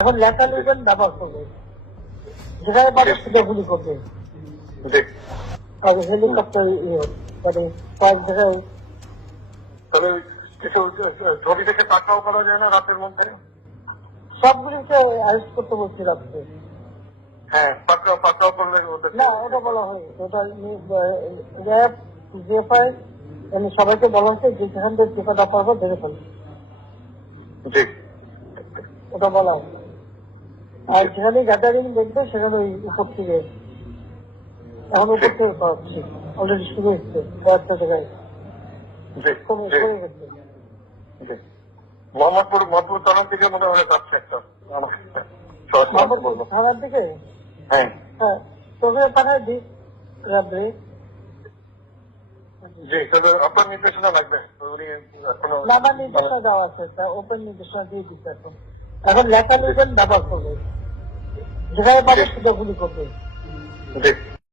এখন লেখা লিখবেন ব্যবহার করবে, যেখানে পাবে সেটা গুলি করবে। হেলিকপ্টার মানে কয়েক জায়গায় তবে কিছু ছবি থেকে পাকড়াও করা যায় না রাতের মধ্যে? সবগুলিকে অ্যারেস্ট করতে বলছি রাত্রে। হ্যাঁ, পাকড়াও করলে না, ওটা বলা হয়, ওটা র্যাব জিএফআই সবাইকে বলা হচ্ছে যে যেখান থেকে টিকাটা পারবো ধরে ফেলবে, জি ওটা বলা হয়। আর যেখানে গ্যাদারিং দেখবে সেখানে ওই উপর থেকে, এখন উপর থেকে পাচ্ছি অলরেডি শুরু হচ্ছে কয়েকটা জায়গায় কমে গেছে। মোহাম্মদপুর থানার দিকে মনে হয় যাচ্ছে একটা থানার দিকে। হ্যাঁ হ্যাঁ, তোকে পাঠায় দিই রাত্রে। জি, তবে আপনার নির্দেশনা লাগবে। উনি এখনো না, আমার নির্দেশনা দেওয়া আছে, ওপেন নির্দেশনা দিয়ে দিচ্ছে। এখন এখন লেখা লিখবেন ব্যবহার করবে, যেখানে পাবে সেটা গুলি করবে। জি।